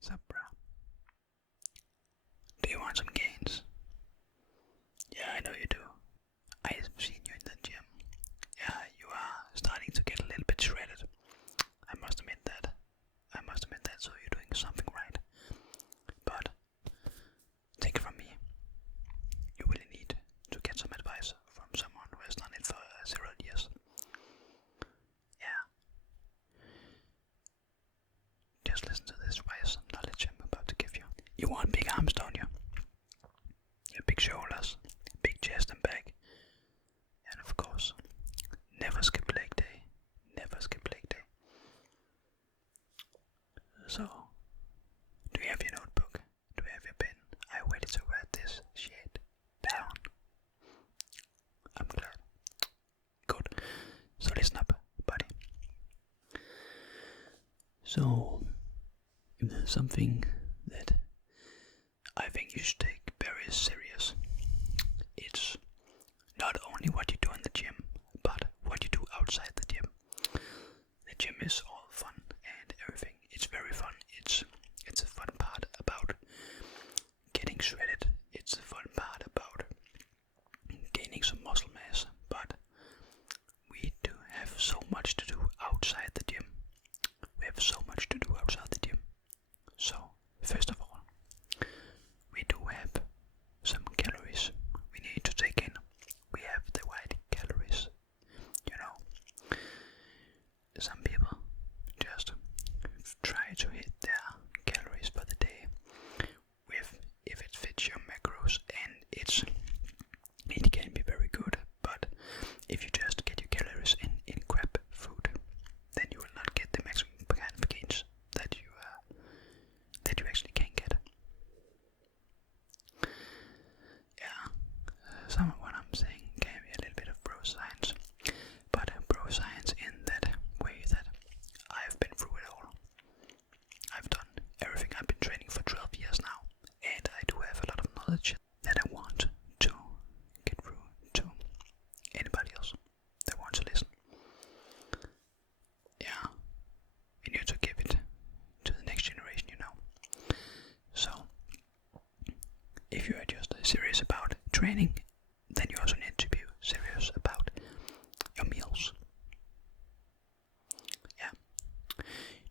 What's up, bro? Do you want some gains? Yeah, I know you do. I've seen you in the gym. Yeah, you are starting to get a little bit shredded. I must admit that. So you're doing something right. But take it from me. You really need to get some advice from someone who has done it for several years. Yeah. Just listen to this wise knowledge I'm about to give you. You want big arms, don't you? Big shoulders, big chest and back. And of course, never skip leg day. Never skip leg day. So, do you have your notebook? Do you have your pen? Are you ready to write this shit down? I'm glad. Good. So listen up, buddy. So, if there's something that I think you should take very serious, it's not only what you do in the gym, but what you do outside the gym. The gym is all fun and everything. It's very fun. It's a fun part about getting shredded. It's a fun part about gaining some muscle mass. But we do have so much to do outside the gym. We have so much to do outside the gym. So, first of all, we do have some calories we need to take in. We have the right calories. You know, some people just try to hit their calories for the day with if it fits your macros, and it can be very good. But if you just get your calories in crap food, then you will not get the maximum kind of gains that you actually can get. Yeah, some of what I'm saying can be a little bit of bro science, but bro science in that way that I've been through it all. I've done everything. I've been training for 12 years now, and I do have a lot of knowledge that I want to get through to anybody else that wants to listen. Yeah, we need to give it to the next generation, you know. So, if you are just serious about training, then you also need to be serious about your meals. Yeah,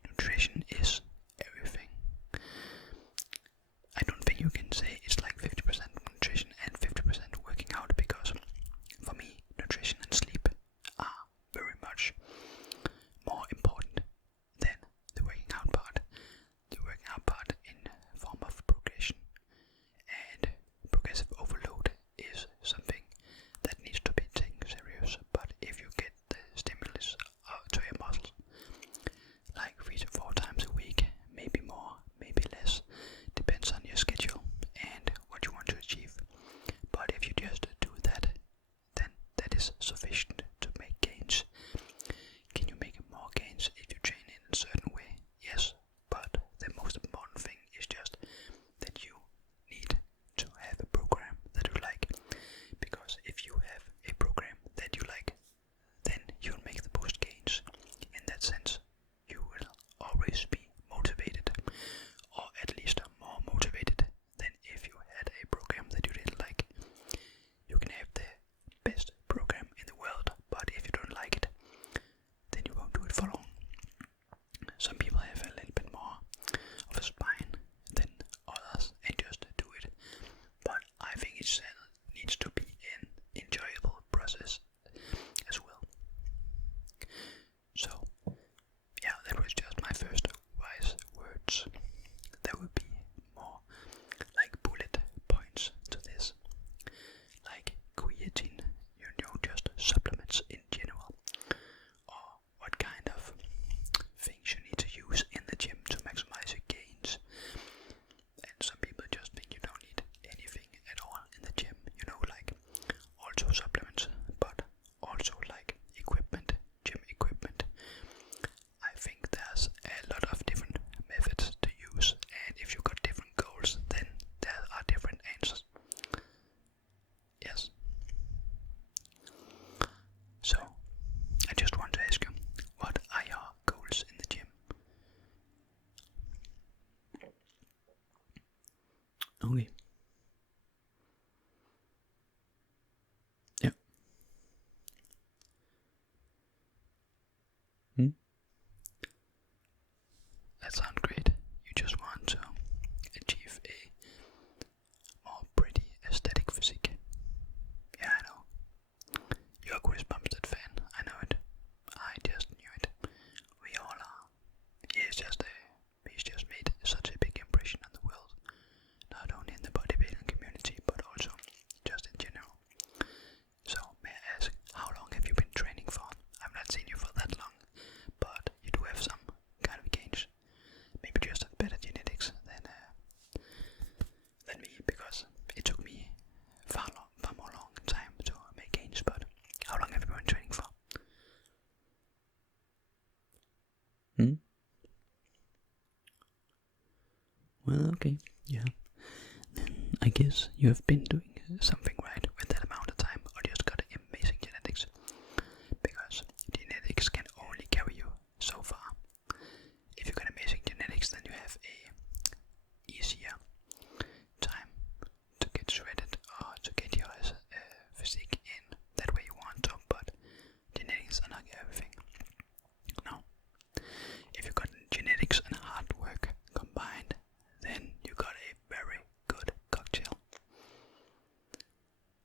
nutrition is everything. I don't think you can say it's like 50% Okay. Yeah. Hmm? That sounds great. You just want to achieve a more pretty aesthetic physique. Yeah, I know. You're a Chris Bumstead fan. I know it. I just knew it. We all are. He's just made such a big impression on the world. Not only in the bodybuilding community, but also just in general. So, may I ask, how long have you been training for? I've not seen you for that long, but you do have some kind of gains. Maybe just have better genetics than me, because it took me far more long time to make gains. But how long have you been training for? Well, okay, yeah. Then I guess you have been doing something right with that amount of time, or just got amazing genetics. Because genetics can only carry you so far. If you got amazing genetics, then you have a easier time to get shredded or to get your physique in that way you want to. But genetics are not everything. No. If you got genetics and hard work combined, then you got a very good cocktail.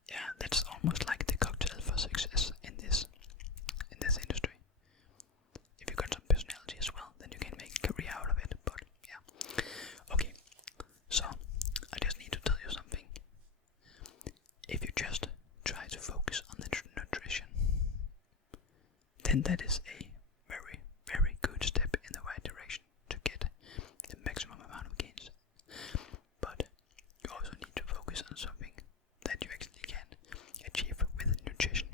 Yeah, that's almost like the cocktail for success in this industry. If you got some personality as well, then you can make a career out of it. But yeah, okay. So I just need to tell you something. If you just try to focus on the nutrition, then that is a very, very good step in the right direction to get the maximum amount of gains. But you also need to focus on something that you actually can achieve with nutrition.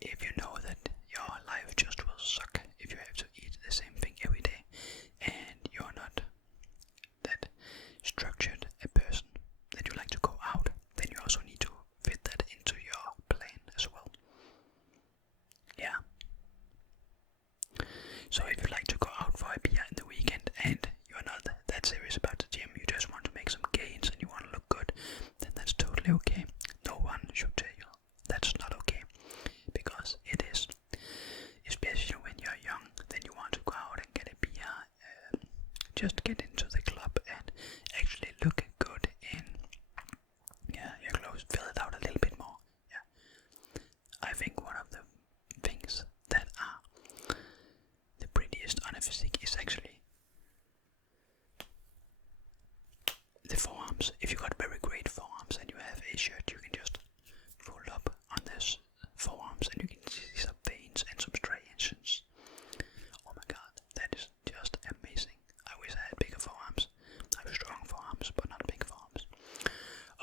If you know that your life just will suck if you have to eat the same thing every day, and you're not that structured a person that you like to go out, then you also need to fit that into your plan as well. Yeah. So if you like to go out for a beer in the weekend and you're not that serious about the gym, you just want to make some gains and you want to look good, then that's totally okay. No one should tell you that's not okay, because it is. Especially when you're young, then you want to go out and get a beer, just get into the club and actually look good in your clothes, fill it out a little bit more. Yeah, I think one of the things that are the prettiest on a physique is actually the forearms. If you got very great forearms and you have a shirt, you can just roll up on this forearms and you can see some veins and some striations. Oh my god, that is just amazing. I wish I had bigger forearms. I have strong forearms, but not big forearms.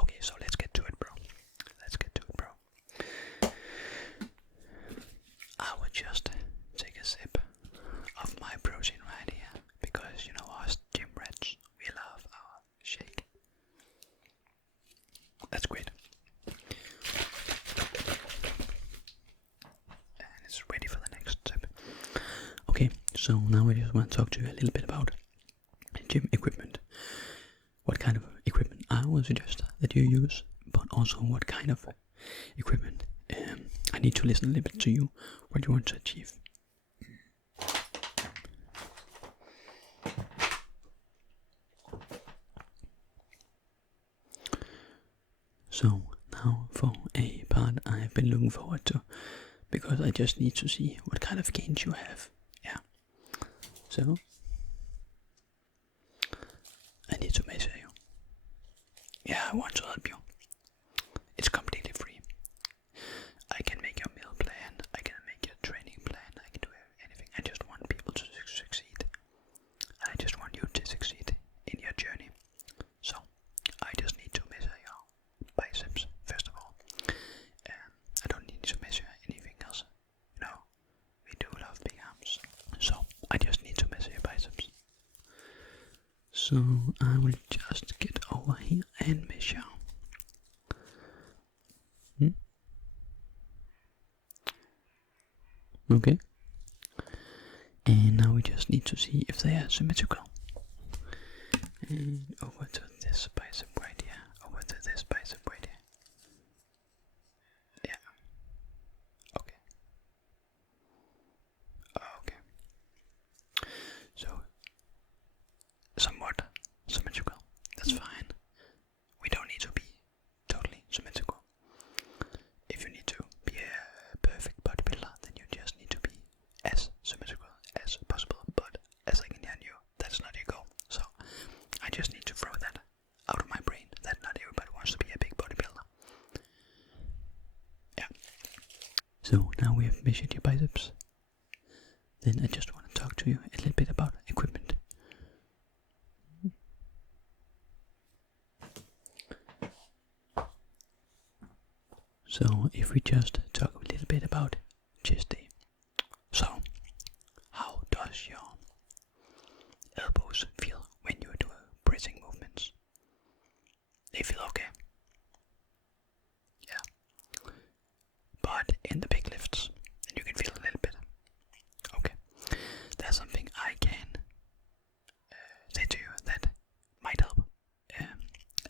Okay, so let's get to it, bro. Let's get to it, bro. I will just take a sip of my protein right here, because you know us gym rats, we love our shake. That's great. And it's ready for the next sip. Okay, so now I just want to talk to you a little bit about gym equipment. What kind of equipment I would suggest that you use, but also what kind of equipment. I need to listen a little bit to you, what you want to achieve. So now for a part I've been looking forward to, because I just need to see what kind of gains you have. Yeah. So I need to measure you. Yeah, I want to help you. It's completely free. I can make your meal plan, I can make your training plan, I can do anything. I just want people to succeed. I just want you to succeed in your journey. So I just need to measure your biceps first of all. I don't need to measure anything else. You know, we do love big arms. So I just need to measure your biceps. So I will just get over here and measure. Okay. And now we just need to see if they are symmetrical. And over to this bicep right here. measured your biceps, then I just want to talk to you a little bit about equipment. So if we just talk a little bit about chest day. So, how does your elbows feel when you do pressing movements? They feel okay. Yeah. But in the big lifts, and you can feel a little bit. Okay. There's something I can say to you that might help.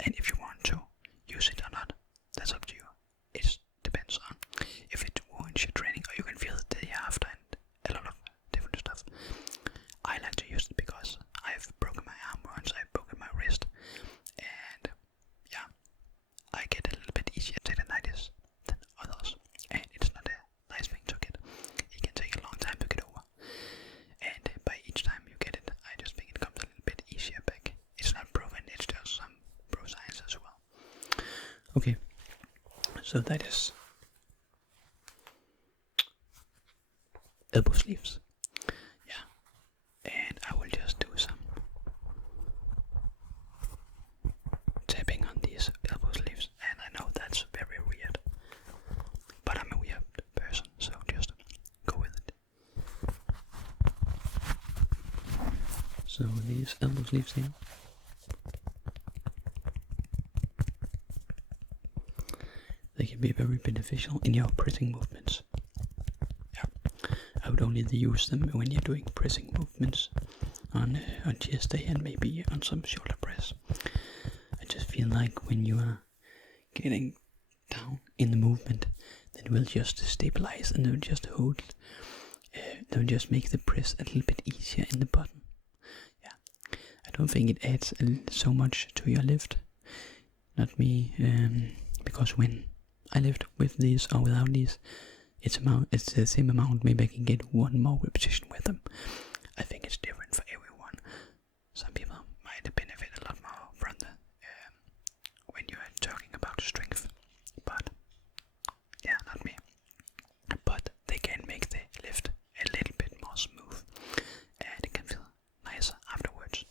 And if you want to use it or not, that's up to you. It depends on if it warrants your training, or you can feel it the day after and a lot of different stuff. I like to use it because I've broken my arm once, I've broken my wrist, and yeah, I get a little bit easier tendinitis than others, and it's not a nice thing to get. It can take a long time to get over, and by each time you get it, I just think it comes a little bit easier back. It's not proven, it's just some pro science as well. Okay, so that is elbow sleeves. Yeah, and I will just do some tapping on these elbow sleeves, and I know that's very weird, but I'm a weird person, so just go with it. So these elbow sleeves here, they can be very beneficial in your pressing movements. Yeah, I would only use them when you're doing pressing movements on chest day and maybe on some shoulder press. I just feel like when you are getting down in the movement, then it will just stabilize and it will just hold. It will just make the press a little bit easier in the bottom. Yeah, I don't think it adds so much to your lift. Not me, because when I lift with these or without these, it's the same amount. Maybe I can get one more repetition with them. I think it's different for everyone. Some people might benefit a lot more from the when you are talking about strength, but yeah, not me. But they can make the lift a little bit more smooth, and it can feel nicer afterwards.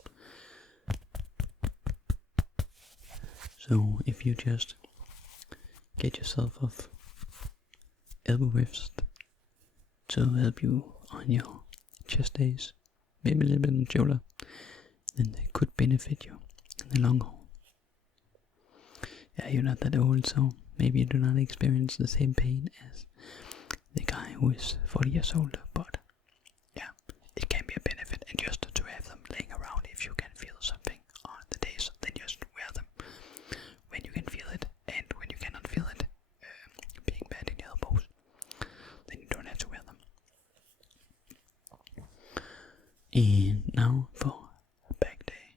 So if you just get yourself off elbow lifts to help you on your chest days, maybe a little bit on shoulder, then they could benefit you in the long haul. Yeah, you're not that old, so maybe you do not experience the same pain as the guy who is 40 years old, but yeah, it can be a benefit, and just to have them laying around, if you can feel something on the days, then just wear them when you can feel it, and when you cannot feel it, being bad in your elbows, then you don't have to wear them. And now for back day.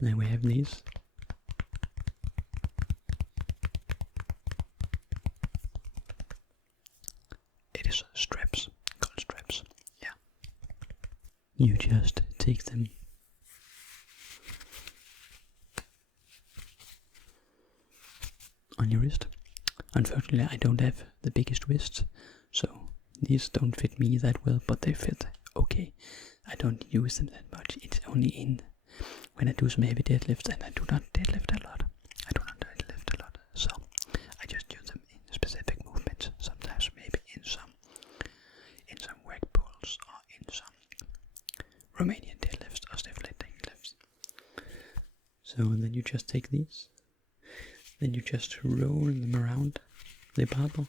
Then we have these. It is straps, called straps, yeah. You just take them on your wrist. Unfortunately, I don't have the biggest wrists, so these don't fit me that well, but they fit okay. I don't use them that much. It's only in when I do some heavy deadlifts, and I do not deadlift a lot. So I just use them in specific movements. Sometimes maybe in some whack pulls or in some Romanian deadlifts or stiff leg deadlifts. So then you just take these, then you just roll them around the barbell,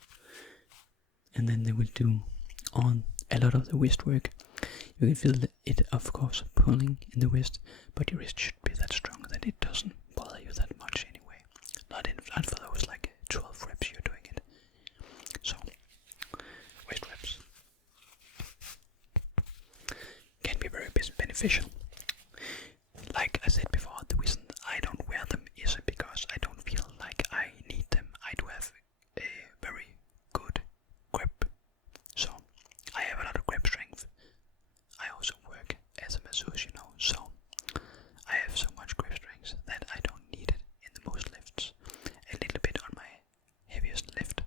and then they will do on a lot of the wrist work. You can feel it, of course, pulling in the wrist, but your wrist should be that strong that it doesn't bother you that much anyway. Not for those like 12 reps you're doing it. So, wrist reps can be very beneficial. Like I said before, the reason I don't wear them is because I don't feel like I need them. I do have a very good grip, so I have a lot of grip strength. I also work as a masseuse, so I have so much grip strength that I don't need it in the most lifts. A little bit on my heaviest lift,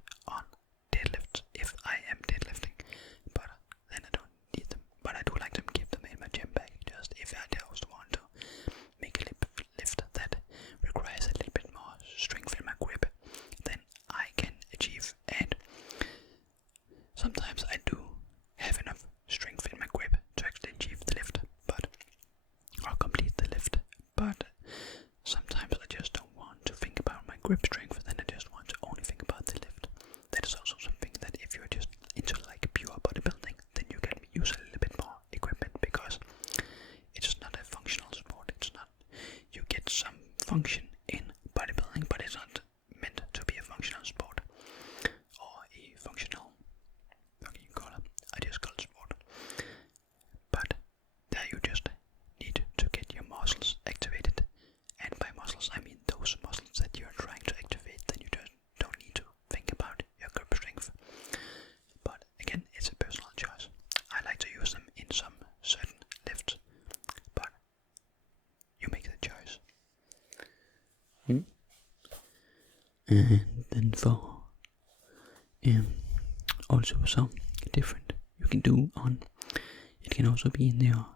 And then for also some different you can do on, it can also be in your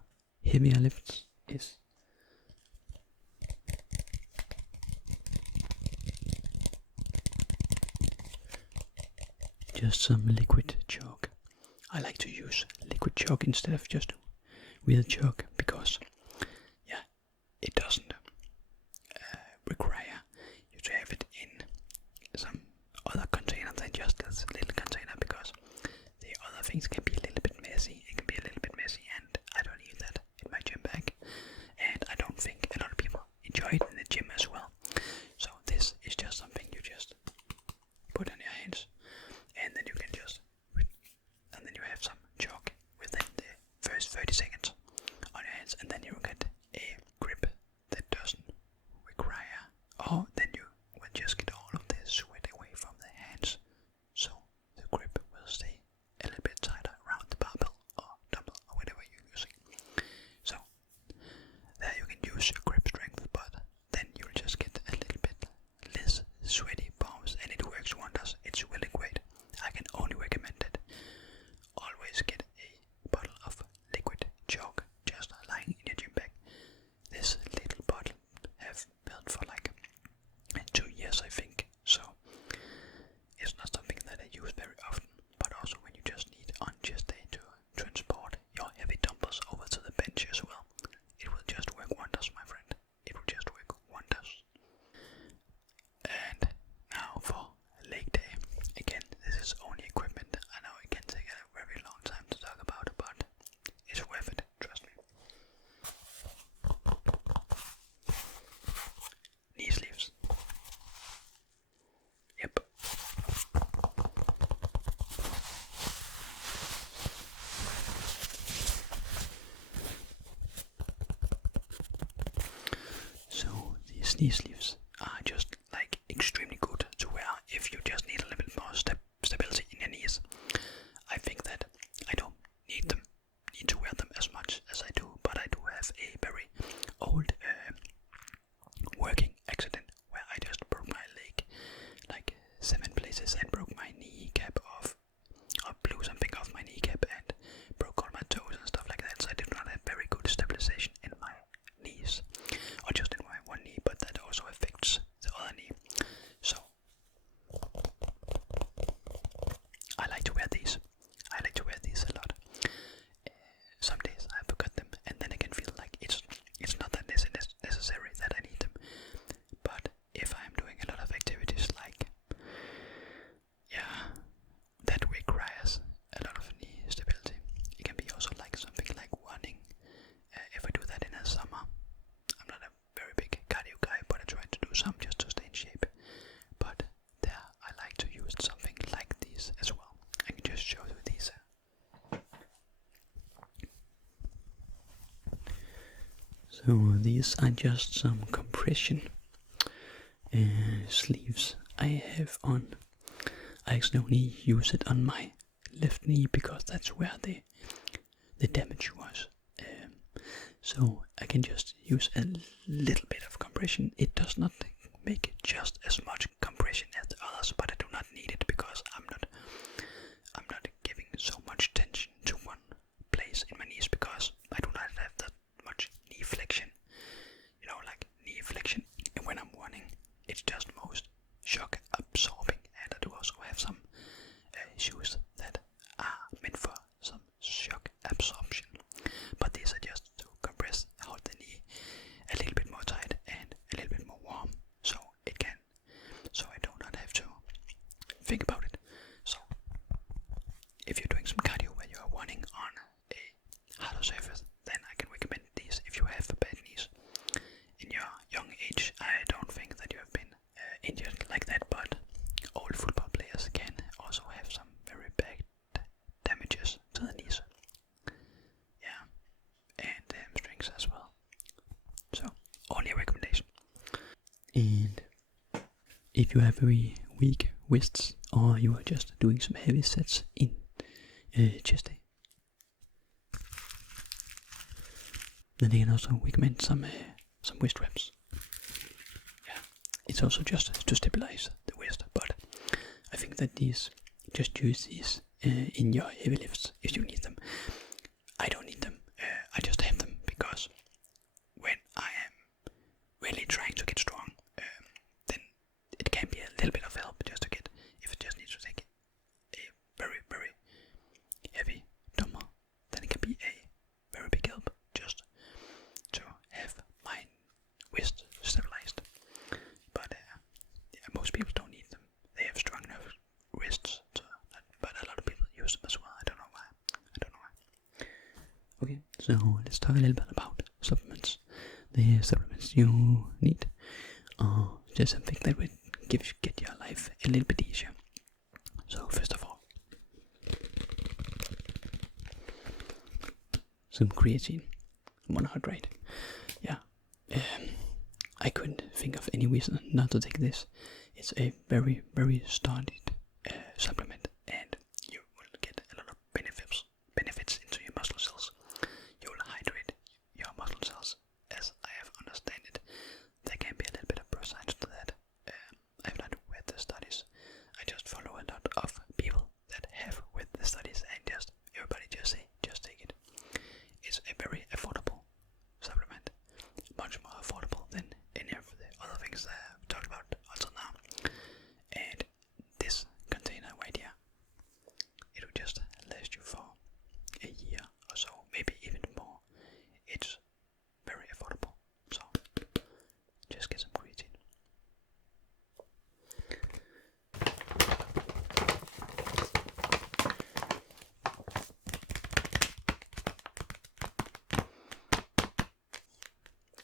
heavier lifts, is just some liquid chalk. I like to use liquid chalk instead of just real chalk because, yeah, it doesn't require you to have it in some other container than just this little container, because the other things can be a little bit messy. It can be a little bit messy, and I don't need that in my gym bag, and I don't think a lot of people enjoy it in the gym as well. So this is just something you just put on your hands, and then you can just, and then you have some chalk within the first 30 seconds on your hands, and then you get a grip that doesn't require, or then you will just get all of the sweat away from the hands, so the grip will stay a little bit tighter around the barbell or dumbbell or whatever you're using. So there you can use your grip strength, but then you'll just get a little bit less sweaty palms, and it works wonders. It's really great. I can only recommend it. Always get a bottle of liquid chalk just lying in your gym bag. This little bottle have built for like 2 years, I think, so it's not something that I use very often, but also when you just need on chest day to transport your heavy dumbbells over to the bench as well, it will just work wonders, my friend. It will just work wonders. And now for leg day. Again, this is only equipment. I know it can take a very long time to talk about, but it's worth it, trust me. Knee sleeves. Yep. So these knee sleeves are just like extremely good to wear if you just need a little bit more stability in your knees. I think that I don't need to wear them as much as I do, but I do have a very old working accident where I just broke my leg like 7 places and broke my kneecap off, or blew something off my kneecap and broke all my toes and stuff like that. So I did not have very good stabilization in my knees, or just in my one knee, but that also affects the other knee. So I like to wear these. I like to wear these a lot. Some days I forgot them, and then I can feel like it's not that necessary that I need them. But if I'm doing a lot of activities like, yeah, that requires a lot of knee stability, it can be also like something like running. If I do that in the summer, I'm not a very big cardio guy, but I try to do some just to stay in shape. But there, I like to use something like these as well. I can just show you these. So these are just some compression sleeves I have on. I actually only use it on my left knee because that's where the damage was. So I can just use a little bit of compression. It does not make just as much compression as the others, but I do not need it because I'm not giving so much tension to one place in my knees, because I do not have that much knee flexion. You know, like knee flexion. And when I'm running, it's just most shock absorbing, and I do also have some shoes that are meant for some shock absorption. But these are just to compress, hold the knee a little bit more tight and a little bit more warm, so I do not have to think about it. So if you're doing some cardio when you are running on a harder surface, then I can recommend these if you have bad knees. In your young age, I don't think that you have been injured like that, but old football players can also have some very bad damages to the knees. Yeah, and the hamstrings as well. So, only a recommendation. And if you have very weak wrists, or you are just doing some heavy sets in chest day, then I can also recommend some wrist wraps. Yeah, it's also just to stabilize the think that just use these in your heavy lifts if you need them. I don't need them. I just have them because when I am really trying to get strong, then it can be a little bit of help just to get, if it just needs to take a very, very heavy dumbbell, then it can be a very big help just to have my wrist stabilized. But most people don't need them. They have strong enough wrists, but a lot of people use them as well. I don't know why. Okay, so let's talk a little bit about supplements. The supplements you need are just something that will get your life a little bit easier. So first of all, some creatine, monohydrate. Yeah, I couldn't think of any reason not to take this. It's a very, very studied supplement, and you will get a lot of benefits into your muscle cells. You will hydrate your muscle cells, as I have understand it. There can be a little bit of pro science to that. I've not read the studies. I just follow a lot of people that have read the studies, and everybody just say, just take it. It's a very affordable supplement, much more affordable than any of the other things that I've talked about until now. And this container right here, it will just last you for a year or so, maybe even more. It's very affordable, so just get some creatine.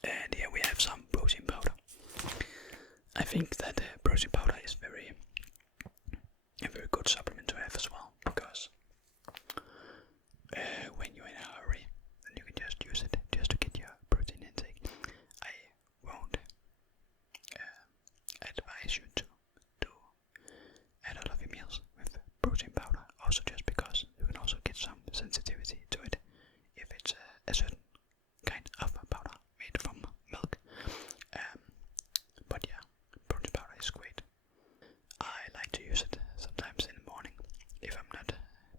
And here we have some protein powder. I think that protein powder is a very good supplement to have as well, because when you're in a hurry, then you can just use it just to get your protein intake. I won't advise you to do a lot of your meals with protein powder, also just because you can also get some sensitivity to it if it's a certain kind of powder made from milk. But yeah, protein powder is great. I like to use it sometimes in the morning if I'm not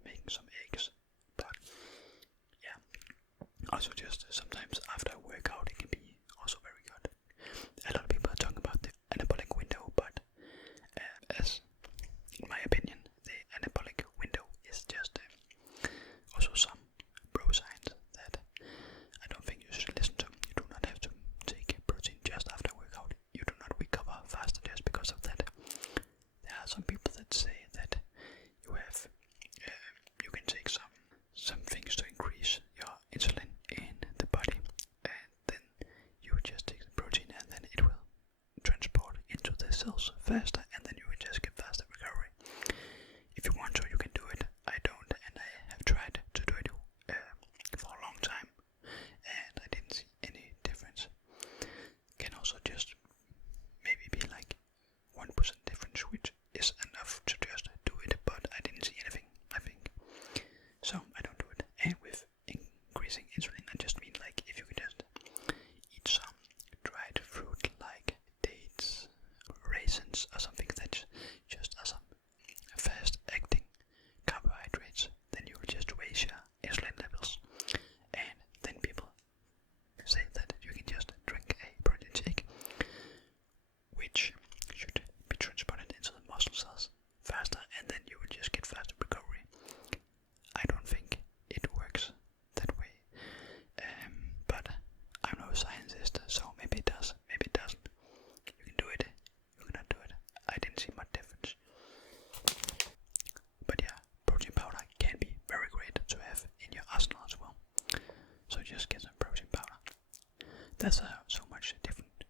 making some eggs. But yeah, also just sometimes after a workout it can be also very good. A lot of people are talking about the anabolic window, but as in my opinion, the anabolic window is just also some pro science that I don't think you should listen to. You do not have to take protein just after workout. You do not recover faster just because of that. There are some people that say that you can take some things to increase your insulin in the body, and then you just take the protein, and then it will transport into the cells faster, and then you will just get faster recovery. If you want to, you can do it. I don't, and I have tried to do it for a long time, and I didn't see any difference. Can also just maybe be like 1% difference, which is enough to just do it, but I didn't see anything, I think. So I don't do it. And with increasing insulin, I just mean like if you could just eat some dried fruit like dates, raisins, or something that's just as some fast acting carbohydrates, then you will just raise your insulin levels. And then people say that you can just drink a protein shake, which should be transported into the muscle cells faster, and then you will just get faster recovery. I don't think it works that way, but I'm no scientist, so maybe it does, maybe it doesn't. You can do it, you cannot do it. I didn't see much difference. But yeah, protein powder can be very great to have in your arsenal as well. So just get some protein powder. There's so much different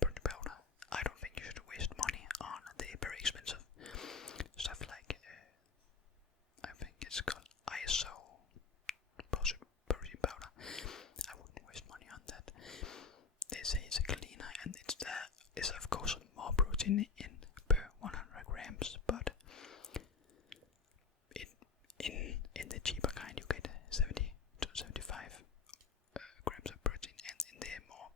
protein powder. I don't think you should waste money on the very expensive stuff like I think it's called ISO protein powder. I wouldn't waste money on that. They say it's a cleaner, and there is of course more protein in per 100 grams, but in the cheaper kind you get 70 to 75 grams of protein, and in the more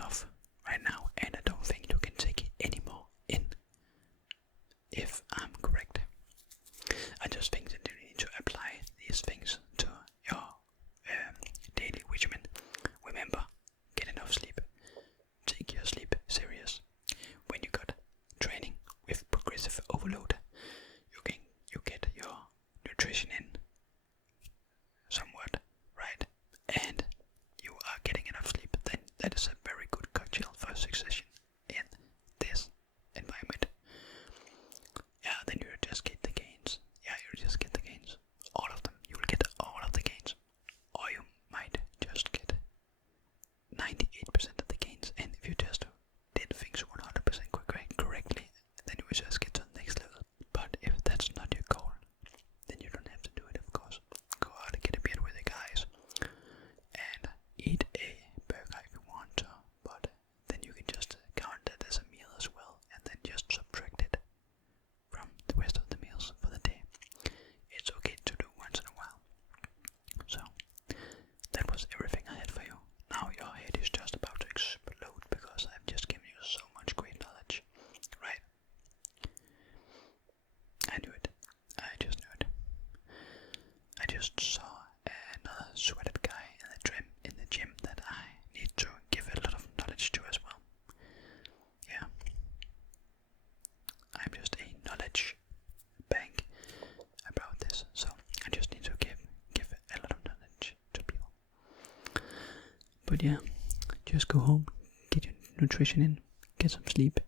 enough right now, and I don't think you can take any more in, if I'm correct. I just think that you need to apply these things to your daily regimen. Remember, get enough sleep. Take your sleep serious. When you got training with progressive overload, you get your nutrition in somewhat, right? And you are getting enough sleep. Then that is a very good cocktail for succession in this environment. Yeah, then you just get the gains. Yeah, you just get the gains. All of them. You will get all of the gains. Or you might just get 98% of the gains. And if you just did things 100% correctly, then you will just get to the next level. But if that's not your goal, then you don't have to do it, of course. Go out and get a beer with the guys. And eat a burger if you want to. But then you can just count that as a meal as well. And then just subtract it from the rest of the meals for the day. It's okay to do once in a while. So, that was everything I had for you. Now your head is just about to explode because I've just given you so much great knowledge, right? I knew it. I just knew it. I just saw another sweated guy in the gym that I need to give a lot of knowledge to as well. Yeah. I'm just a knowledge bank about this, so I just need to give a lot of knowledge to people. But yeah, just go home, get your nutrition in, get some sleep,